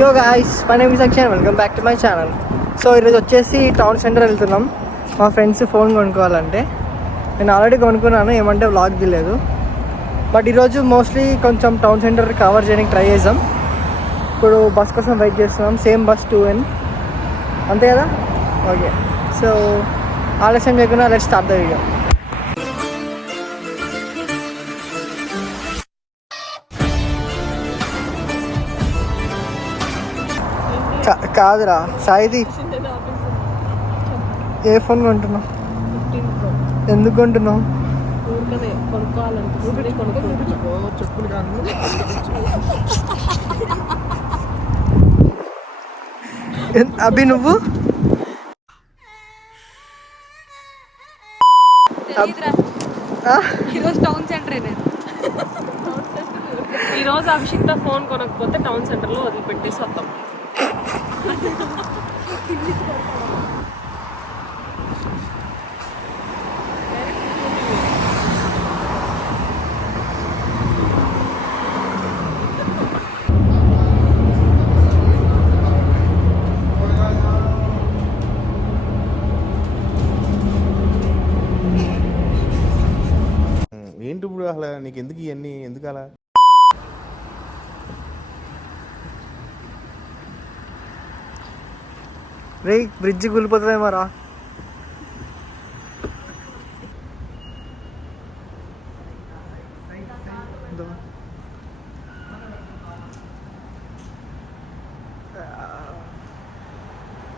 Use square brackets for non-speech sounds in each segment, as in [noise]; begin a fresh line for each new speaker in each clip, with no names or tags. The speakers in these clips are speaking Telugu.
Yo guys my name is welcome back to my channel so ఈరోజు వచ్చేసి టౌన్ సెంటర్ వెళ్తున్నాం. మా ఫ్రెండ్స్ ఫోన్ కొనుక్కోవాలంటే. నేను ఆల్రెడీ కొనుక్కున్నాను ఏమంటే వ్లాగ్ తీయలేదు. బట్ ఈరోజు మోస్ట్లీ కొంచెం టౌన్ సెంటర్ కవర్ చేయడానికి ట్రై చేసాం ఇప్పుడు బస్ కోసం వెయిట్ చేస్తున్నాం సేమ్ బస్ టూ ఎన్ అంతే కదా? ఓకే సో ఆలస్యం చేయకుండా లెట్ స్టార్ట్ ద వీడియో కాదురా సాయిది. ఏ ఫోన్ కొంటున్నావు? ఎందుకు కొంటున్నావు? అభి నువ్వు?
ఈరోజు టౌన్ సెంటరే నేను.
ఈ రోజు అభిషిక్త ఫోన్ కొనకపోతే టౌన్ సెంటర్లో వదిలిపెట్టేసి వస్తాం.
ఏంటి ఇప్పుడు అసలు నీకు ఎందుకు ఇవన్నీ ఎందుకు అలా
రే బ్రిడ్జ్ కూలిపోతుందేమో రా.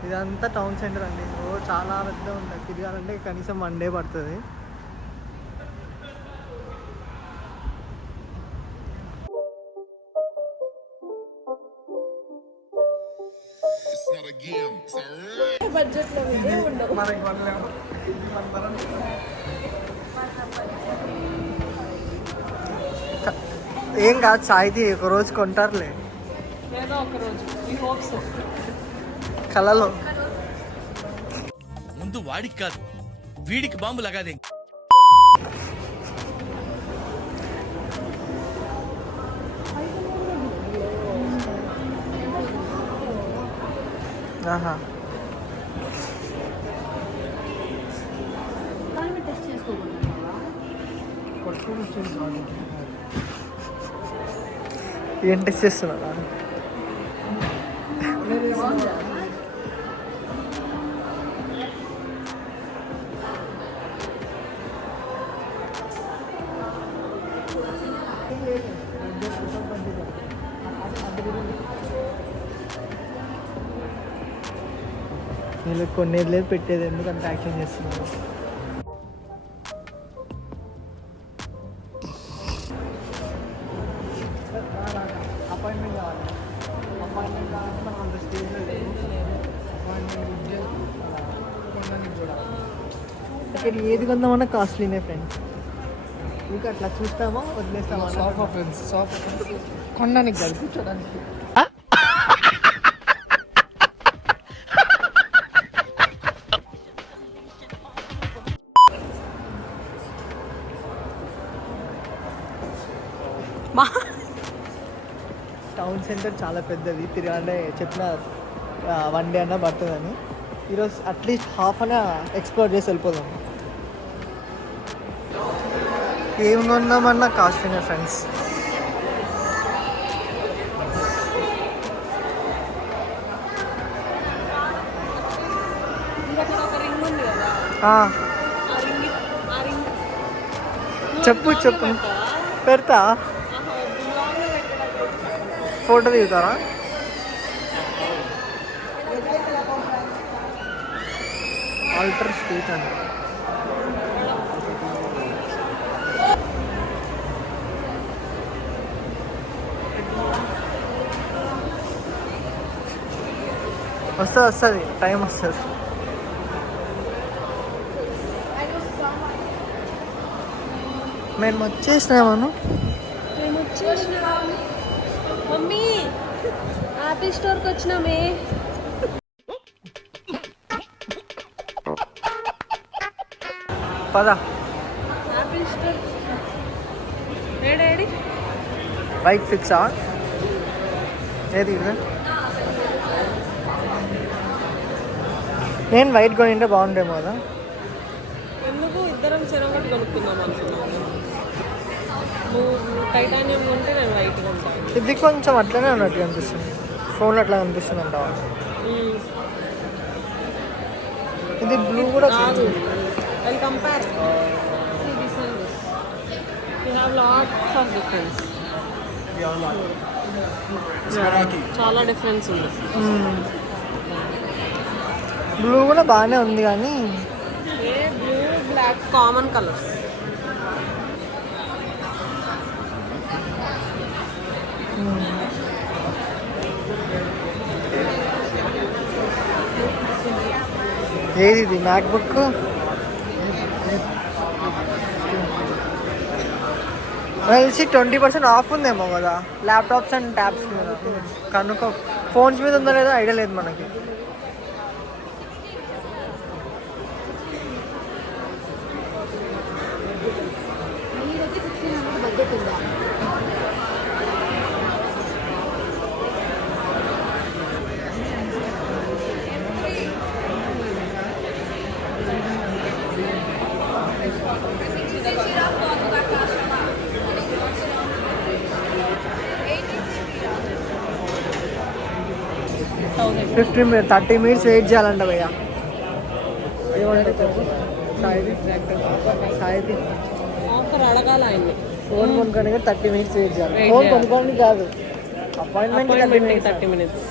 ఇదంతా టౌన్ సెంటర్ అండి. ఓ చాలా పెద్ద ఉంటుంది. తిరగాలంటే కనీసం వన్ డే పడుతుంది. ఏం కాదు సాయిది ఒక రోజు కొంటారులే.
ఏదో ఒక రోజు ఈ హోప్స్.
కళలో
ముందు వాడికి కాదు వీడికి బాంబు లగాదే.
ఆహా. ఏం టెస్ట్ చేస్తున్నారా? కొన్ని లేదు పెట్టేది ఎందుకంటే యాక్షన్ చేస్తున్నారు? ఇక్కడ ఏది కొందామన్నా కాస్ట్లీనే ఫ్రెండ్స్ ఇంకా అట్లా చూస్తామా వదిలేస్తామా? సాఫా ఫ్రెండ్స్ సాఫా కొనడానికి కాదు కూర్చోడానికి.
మా
టౌన్ సెంటర్ చాలా పెద్దది. తిరగాలంటే చెప్పిన వన్ డే అన్నా పడుతుందని. ఈరోజు అట్లీస్ట్ హాఫ్ అన్నా ఎక్స్ప్లోర్ చేసి వెళ్ళిపోదాం. ఏం కొన్నామన్నా కాస్ట్ ఫ్రెండ్స్ చెప్పు చెప్పు. పెడతా. ఫోటో దిగుతారా? ఆల్టర్ స్ట్రీట్ అండి వస్తుంది వస్తుంది. టైం వస్తుంది. మేము వచ్చేసినామను
మేము వచ్చేసినాం. మమ్మీ ఆపిల్ స్టోర్కి వచ్చినామే.
పద.
ఆపిల్ స్టోర్ ఏడేడి
బైక్ ఫిక్సా ఏది నేను వైట్ కొనింటే బాగుండేమో కదా.
ఎందుకు ఇద్దరం చెరొకటి కొనుక్కుందాం అనుకున్నాను నువ్వు టైటానియం కొంటే నేను వైట్ కొంటాను
ఇది కొంచెం అట్లనే ఉన్నట్టు అనిపిస్తుంది. ఫోన్లో అట్లా అనిపిస్తుంది అంటావా ఇది బ్లూ కూడా
కాదు. Well compare. You have lots of difference. చాలా డిఫరెన్స్ ఉంది.
బ్లూ కూడా బాగానే ఉంది కానీ
బ్లూ బ్లాక్ కామన్ కలర్స్
ఏది ఇది? మ్యాక్బుక్ తెలిసి ట్వంటీ పర్సెంట్ ఆఫ్ ఉందేమో కదా. ల్యాప్టాప్స్ అండ్ ట్యాబ్స్ మీద. కనుక్కో ఫోన్స్ మీద ఉందో లేదో ఐడియా లేదు మనకి. Fifteen minutes thirty minutes wait చేయాలంట భయ్య ఏమంటే చెప్పు ఫోన్ కొనుక్కోడానికి థర్టీ మినిట్స్ వెయిట్ చేయాలి ఫోన్ కొనుక్కోడానికి కాదు అపాయింట్మెంట్ థర్టీ మినిట్స్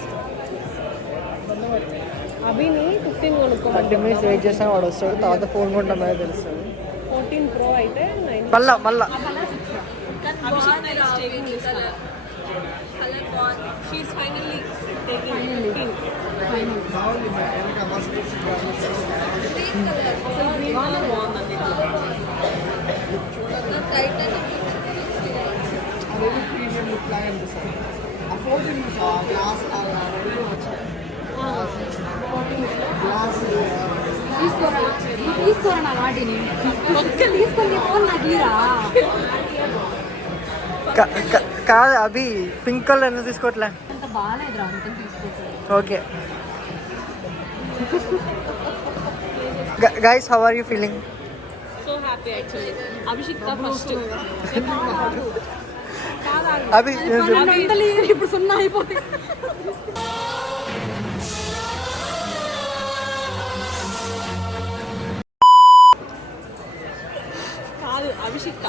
అభిని ఫిఫ్టీన్
థర్టీ మినిట్స్ వెయిట్ చేసినా వాడు వస్తాడు తర్వాత ఫోన్ కొంటాం అనేది తెలుస్తుంది మళ్ళా మళ్ళా
She's finally taking 15.
తీసుకోరా తీసుకొని ఫోన్ నాకు ఇరా
కాదు అభి పింక్ కలర్ ఎందుకు తీసుకోవట్లే
అంత బాగాలేదురా అంత
okay guys how are you feeling
so happy actually Abhishek first
Abhi.
ఇప్పుడు సున్నా అయిపోతాయి
కాదు అభిషిక్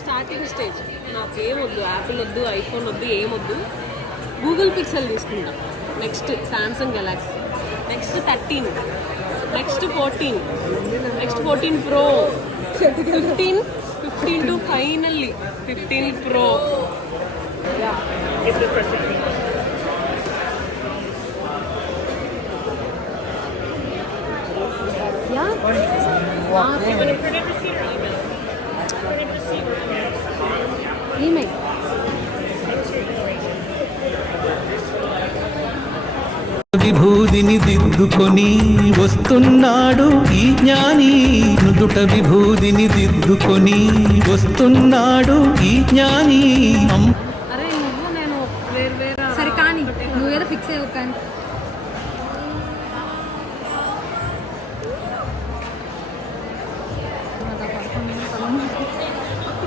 స్టార్టింగ్ స్టేజ్ నాకు ఏం వద్దు యాపిల్ వద్దు ఐఫోన్ వద్దు ఏం వద్దు గూగుల్ పిక్సెల్ తీసుకుంటా next Samsung Galaxy next thirteen next fourteen next fourteen pro fifteen fifteen to finally fifteen pro
email
విభూదిని దిద్దుకొని వస్తున్నాడు ఈ జ్ఞాని. నుదుట విభూదిని దిద్దుకొని వస్తున్నాడు ఈ జ్ఞాని. అమ్మ
అరే నువ్వు నేను వేరు వేరు
సరే కానీ నువ్వేదో ఫిక్స్ అయ్యావు కానీ.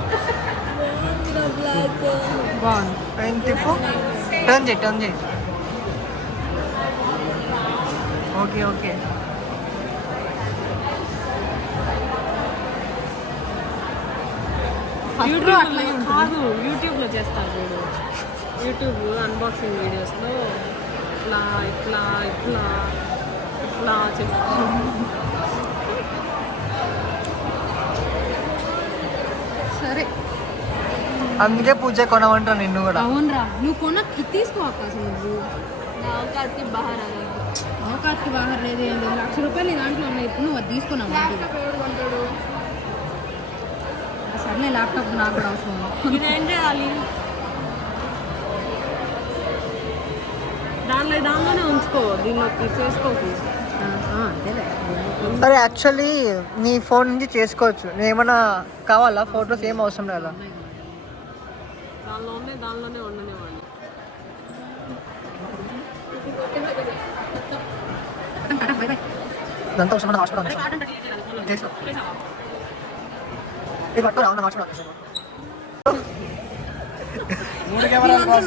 [laughs]
బాగుంది. టర్న్ చేయి టర్న్ చేయి. Okay okay.
యూట్యూబ్ కాదు యూట్యూబ్లో చేస్తారు చూడు యూట్యూబ్ అన్బాక్సింగ్ వీడియోస్లో ఇట్లా ఇట్లా ఇట్లా ఇట్లా చేస్తారు.
సరే.
అందుకే పూజ కొనమంటా నిన్ను కూడా.
అవునరా. నువ్వు కొన తీసుకో అక్క అసలు నువ్వు. అవకాశకి బాగా అవకాశకి బాగా లేదు ఏం లేదు. లక్ష రూపాయలు నీ దాంట్లో ఉన్నాయి. ఇప్పుడు నువ్వు అది తీసుకున్నావు సర్లే ల్యాప్టాప్ నాకు కూడా అవసరం
ఇదేం చేయాలి? దానిలో దానిలోనే ఉంచుకో. చేసుకోకు.
ఆ, అంతేలే.
సరే యాక్చువల్లీ నీ ఫోన్ నుంచి చేసుకోవచ్చు. నేను ఏమైనా కావాలా? ఫొటోస్ ఏం అవసరం లేదా?
దానిలోనే దానిలోనే ఉండనివ్వండి.
ఇదంతా అవసరం హాస్పిటల్ ఇది పట్టుకోరా ఉన్న హాస్పిటల్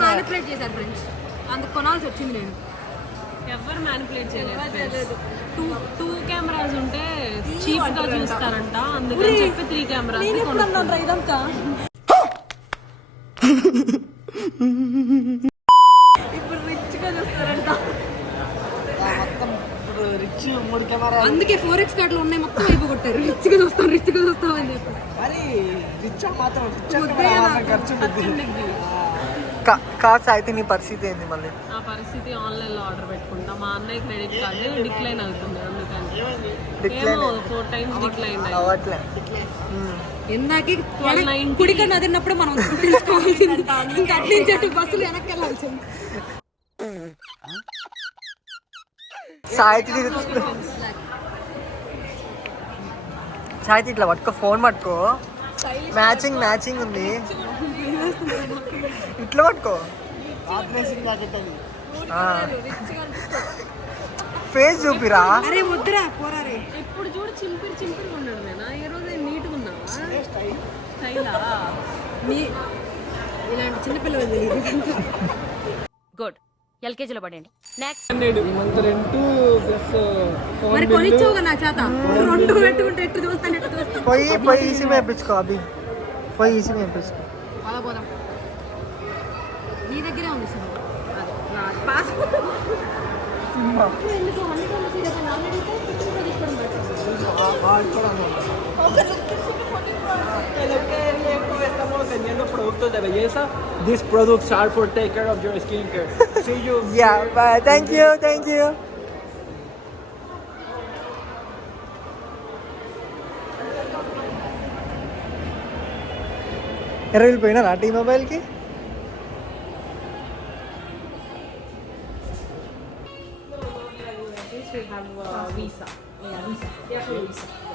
మ్యానిపులేట్ చేశారు ఫ్రెండ్స్ అందుకు కొనాల్సి వచ్చింది నేను.
ఎవరు మ్యానిపులేట్ చేయలేదు టూ టూ కెమెరాస్ ఉంటే చీప్గా చూస్తారంట. అందుకని చెప్పి త్రీ కెమెరాస్ ఇదంతా?
అందుకే ఫోర్ ఎక్స్ కార్డులు ఉన్నాయి మొత్తం అయిపోగొట్టారు రిచ్గా చూస్తాం రిచ్గా చూస్తాం అని చెప్పి.
మరి రిచ్ మాత్రం రిచ్. ఖర్చు కార్డ్స్ అయితే నీ పరిస్థితి ఏంది మళ్ళీ?
ఆ పరిస్థితి ఆన్లైన్లో ఆర్డర్ పెట్టుకుంటా. మా అన్నయ్య క్రెడిట్ కార్డు డిక్లైన్ అవుతుంది అందుకని. ఫోర్ టైమ్స్ డిక్లైన్
అవ్వట్లే.
ఇందాకే
190.
కుడికన్నా తిన్నప్పుడు మనం తెలుసుకోవాల్సింది. [laughs] ఇంకా అట్నుంచి అటు బస్సులు వెనక్కి వెళ్ళాల్సింది
సాయితి సాయితి ఇట్లా పట్టుకో ఫోన్ పట్టుకో. మ్యాచింగ్ మ్యాచింగ్ ఉంది. ఇట్లా పట్టుకో. ఫేస్ చూపిరా?
అరే వద్దురా పోరా రే.
ఎప్పుడు చూడు చింపిరి చింపిరి ఉన్నాడు నేను ఏ రోజు ఉన్నావా? స్టైలా
మీ ఇలాంటి చిన్నపిల్లలు
గుడ్ [laughs] ఎల్కేజీలో పడండి నెక్స్ట్
మరి కొనిచ్చావుగా నా చేత? రెండు పెట్టుకుంటే ఎట్టు చూస్తాను ఎట్టు చూస్తాను?
పోయి పోయి ఈసీ వేయించుకో అభి. పోయి ఈసీ వేయించుకో.
అలా పోదాం. నీ దగ్గరే ఉంది సినిమా. ఎందుకు
productos de belleza. These products are for take care of your skincare. See you.
yeah, bye. Thank you, thank you. Reel पेना राटी
मोबाइल की we have uh,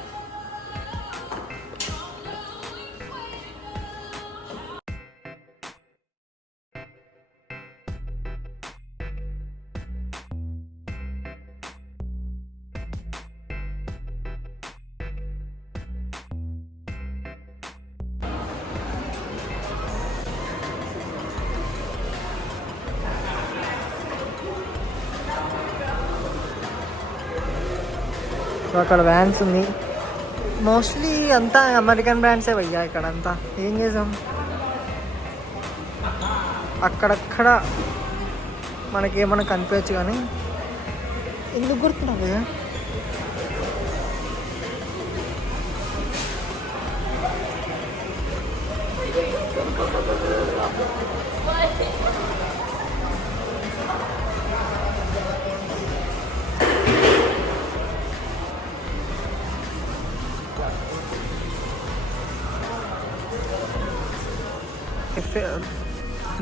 సో అక్కడ వ్యాన్స్ ఉంది. మోస్ట్లీ అంతా అమెరికన్ బ్రాండ్సే అయ్యా ఇక్కడ అంతా. ఏం చేసాం? అక్కడక్కడ మనకి ఏమైనా కనిపించచ్చు కానీ ఎందుకు గుర్తున్నావు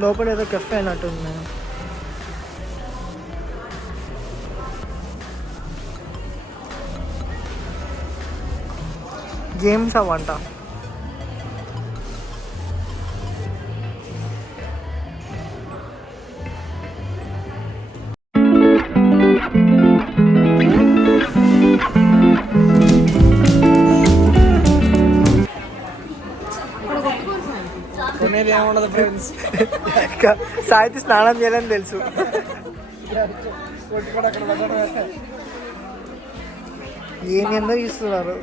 లోపల ఏదో కెఫే అన్నట్టుంది గేమ్స్ అవంట
ఏముండదు ఫ్రెండ్స్
సాయితి స్నానం చేయాలని తెలుసు. ఏందో ఇస్తున్నారు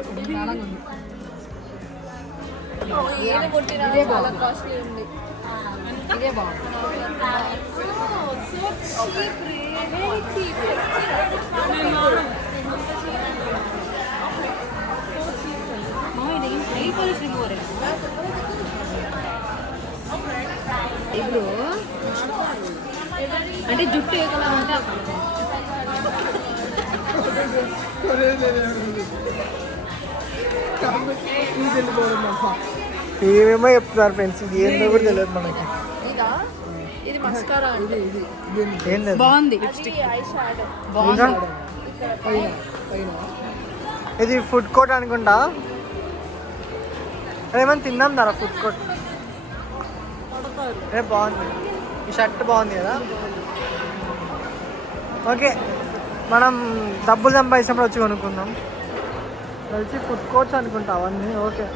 ఇదే ఇప్పుడు అంటే జుట్టు ఏ కలర్ అంటే ఆ colour.
ఏమేమో చెప్తున్నారు ఫ్రెండ్స్ ఇది ఏందో కూడా తెలియదు మనకి.
ఇదా? ఇది మస్కారా ఇది ఇది
ఏం లేదు.
బాగుంది.
ఇంకా? ఇది ఫుడ్ కోర్ట్ అనుకుంటా. ఏమైనా తిన్నాం ధర ఫుడ్ కోర్ట్? రేపు బాగుంది. ఈ షర్ట్ బాగుంది కదా? ఓకే. మనం డబ్బులు సంపాదించినప్పుడు వచ్చి కొనుక్కుందాం. కలిసి ఫుడ్ కోర్ట్స్ అనుకుంటా అవన్నీ. ఓకే.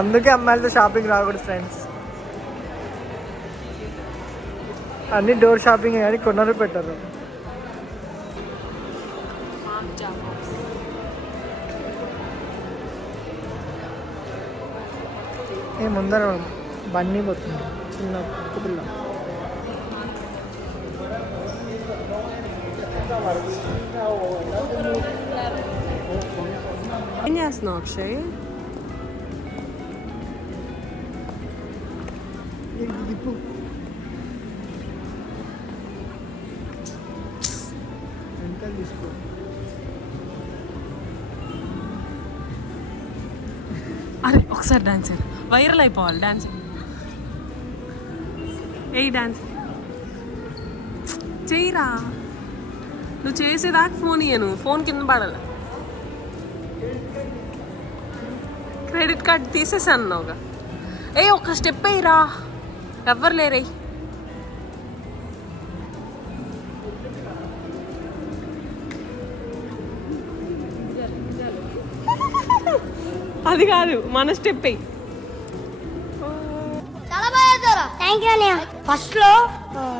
అందుకే అమ్మాయిలతో షాపింగ్ రాకూడదు ఫ్రెండ్స్ అన్ని డోర్ షాపింగ్ కానీ కొనరు పెట్టరు. ఏ ముందర బన్నీ పోతుంది. చిన్న కుక్క పిల్ల
ఏం చేస్తున్నావు అక్షయ్?
దిప్పు ఎంత తీసుకో
అరే ఒకసారి డాన్స్ వైరల్ అయిపోవాలి డాన్స్ ఏ డాన్స్ చేయరా. నువ్వు చేసేదాకా ఫోన్ ఇయ్యను. ఫోన్ కింద పడాలి. క్రెడిట్ కార్డ్ తీసేసాను అన్నావుగా. ఏ ఒక స్టెప్ అయ్యిరా ఎవ్వరు లేరే. అది కాదు మన స్టెప్
థ్యాంక్ యూ అన్నయ్య. ఫస్ట్లో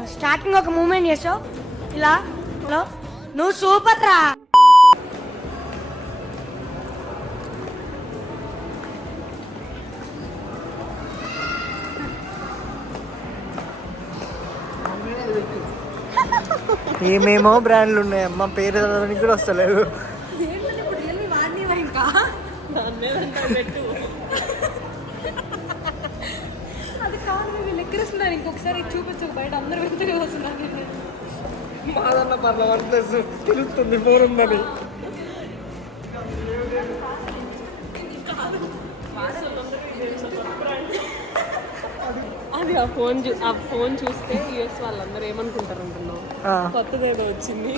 స్టార్టింగ్ ఒక మూమెంట్ చేసావు. ఇలా హలో. నువ్వు సూపర్ రా.
ఏమేమో బ్రాండ్లు ఉన్నాయి. అమ్మ పేరు చదవడానికి కూడా వస్తలేదు.
అది కాదు వీళ్ళు ఎక్కడిస్తున్నారు ఇంకొకసారి చూపించు బయట అందరూ వెళ్తూనే వస్తున్నారు
మాదన్న పర్ల తెలుస్తుంది ఫోన్ ఉందని.
ఆ ఫోన్ ఆ ఫోన్ చూస్తే యుఎస్ వాళ్ళందరూ ఏమనుకుంటారు అంటున్నావు
ఆ.
కొత్తది ఏదో వచ్చింది.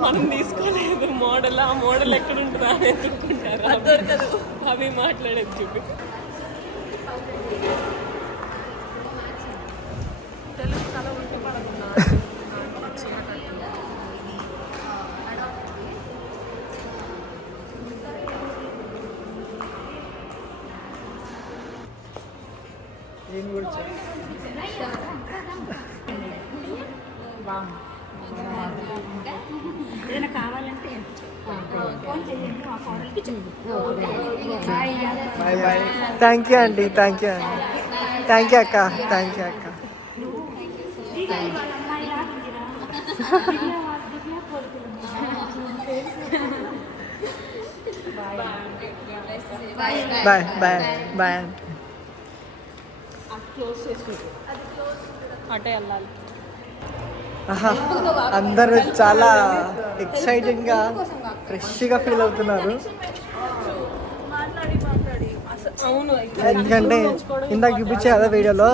మనం తీసుకోలేదు. మోడల్ ఆ మోడల్ ఎక్కడ ఉంటుందా అని ఎత్తుకుంటారు అవి మాట్లాడేది చూపి.
థ్యాంక్ యూ అండి థ్యాంక్ యూ అండి థ్యాంక్ యూ అక్క థ్యాంక్ యూ అక్క బాయ్ బాయ్ బాయ్ అండి
అటే వెళ్ళాలి
అందరూ చాలా ఎక్సైటింగ్గా ఫ్రెష్గా ఫీల్ అవుతున్నారు. ఎందుకంటే ఇందాక చూపించే కదా వీడియోలో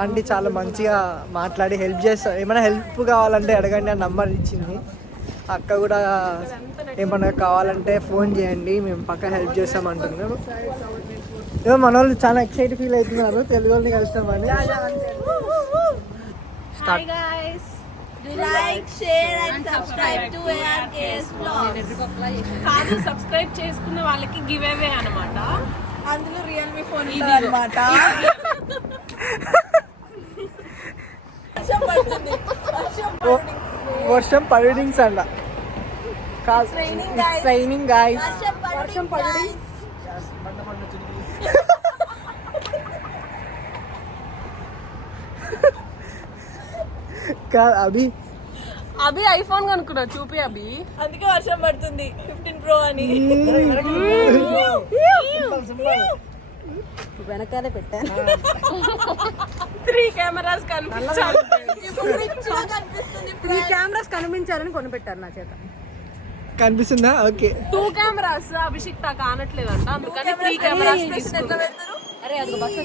ఆంటీ చాలా మంచిగా మాట్లాడి హెల్ప్ చేస్తారు ఏమైనా హెల్ప్ కావాలంటే అడగండి ఆ నంబర్ ఇచ్చింది. అక్క కూడా ఏమన్నా కావాలంటే ఫోన్ చేయండి మేము పక్క హెల్ప్ చేస్తామంటున్నారు ఏమో మన వాళ్ళు చాలా ఎక్సైట్ ఫీల్ అవుతున్నారు తెలుగు వాళ్ళని కలుస్తామని. Start
like share and subscribe to ARKS
కాదు సబ్స్క్రైబ్ చేసుకున్న వాళ్ళకి గివ్ అవే అనమాట
అందులో రియల్మీ ఫోన్
అనమాట
వర్షం పడిడింగ్స్ అంట. ట్రైనింగ్ గాయస్
వర్షం పడి
అభి?
అభి ఐఫోన్ కనుక్కున్నా చూపి అభి.
అందుకే వర్షం పడుతుంది. ప్రో అని. వెనకాలే పెట్టా
త్రీ కెమెరాస్ కనిపించాలి.
కెమెరాస్ కనిపించాలని కొనిపెట్టారు నా చేత.
కనిపిస్తుందా? ఓకే.
టూ కెమెరాస్ అభిషేక్ తా కానట్లేదంట. అందుకని త్రీ కెమెరాస్ తీసుకున్నా
అరే అది బస్